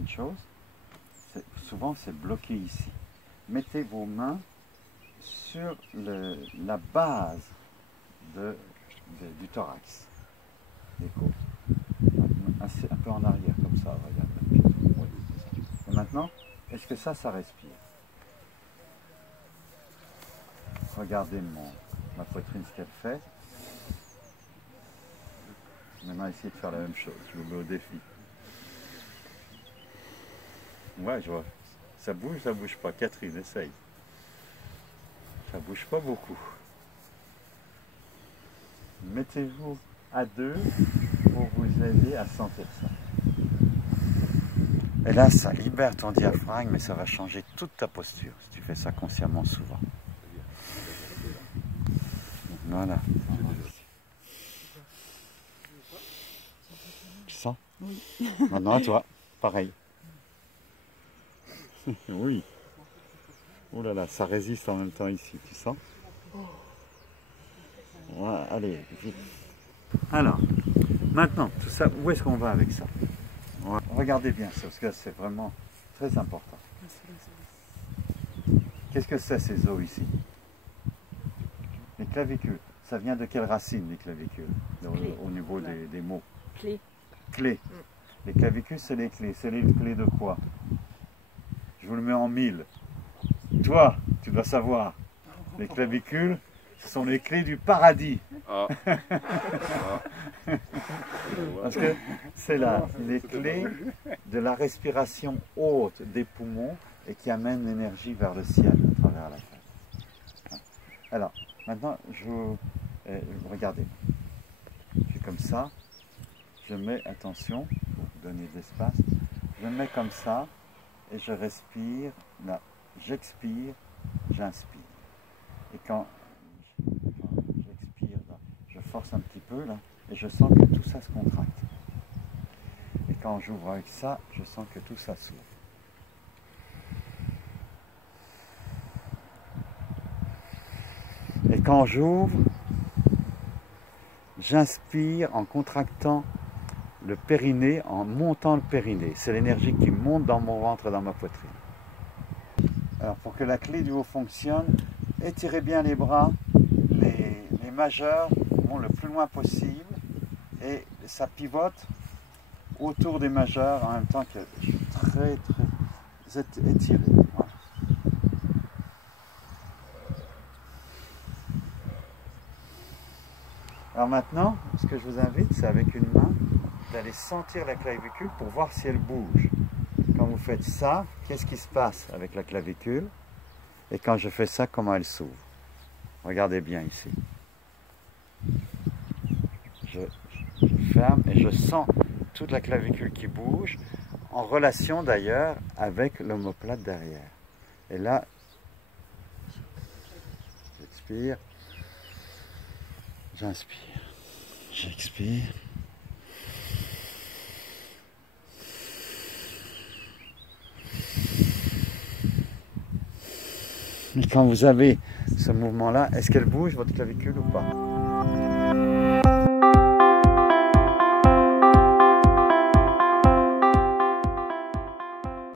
une chose, souvent c'est bloqué ici. Mettez vos mains sur la base du thorax, des côtes. Un peu en arrière, comme ça, regarde. Oui, et maintenant, est-ce que ça respire? Regardez ma poitrine, ce qu'elle fait. Maintenant, essayez de faire la même chose. Je vous mets au défi. Ouais, je vois. Ça bouge pas. Catherine, essaye. Ça bouge pas beaucoup. Mettez-vous à deux pour vous aider à sentir ça. Et là, ça libère ton diaphragme, mais ça va changer toute ta posture si tu fais ça consciemment souvent. Voilà. Tu sens? Oui. Maintenant à toi, pareil. Oui. Oh là là, ça résiste en même temps ici, tu sens? Ouais, allez, vite. Alors, maintenant, tout ça, où est-ce qu'on va avec ça? Regardez bien ça, parce que c'est vraiment très important. Qu'est-ce que c'est ces os ici? Les clavicules. Ça vient de quelle racine, les clavicules, au niveau des mots? Clé. Clés. Les clavicules, c'est les clés. C'est les clés de quoi? Je vous le mets en 1000. Toi, tu dois savoir. Les clavicules, ce sont les clés du paradis. Ah. Parce que c'est les clés de la respiration haute des poumons et qui amènent l'énergie vers le ciel à travers la tête. Alors, maintenant, regardez. Je fais comme ça. Je mets, attention, pour vous donner de l'espace, je mets comme ça et je respire, là, j'expire, j'inspire. Et quand j'expire, je force un petit peu là, et je sens que tout ça se contracte. Et quand j'ouvre avec ça, je sens que tout ça s'ouvre. Et quand j'ouvre, j'inspire en contractant le périnée, en montant le périnée. C'est l'énergie qui monte dans mon ventre et dans ma poitrine. Alors pour que la clé du haut fonctionne, étirez bien les bras, les majeurs vont le plus loin possible et ça pivote autour des majeurs en même temps que je suis très étiré. Voilà. Alors maintenant, ce que je vous invite, c'est avec une main d'aller sentir la clavicule pour voir si elle bouge. Quand vous faites ça, qu'est-ce qui se passe avec la clavicule? Et quand je fais ça, comment elle s'ouvre? Regardez bien ici. Je ferme et je sens toute la clavicule qui bouge, en relation d'ailleurs avec l'omoplate derrière. Et là, j'expire, j'inspire, j'expire. Et quand vous avez ce mouvement-là, est-ce qu'elle bouge, votre clavicule, ou pas?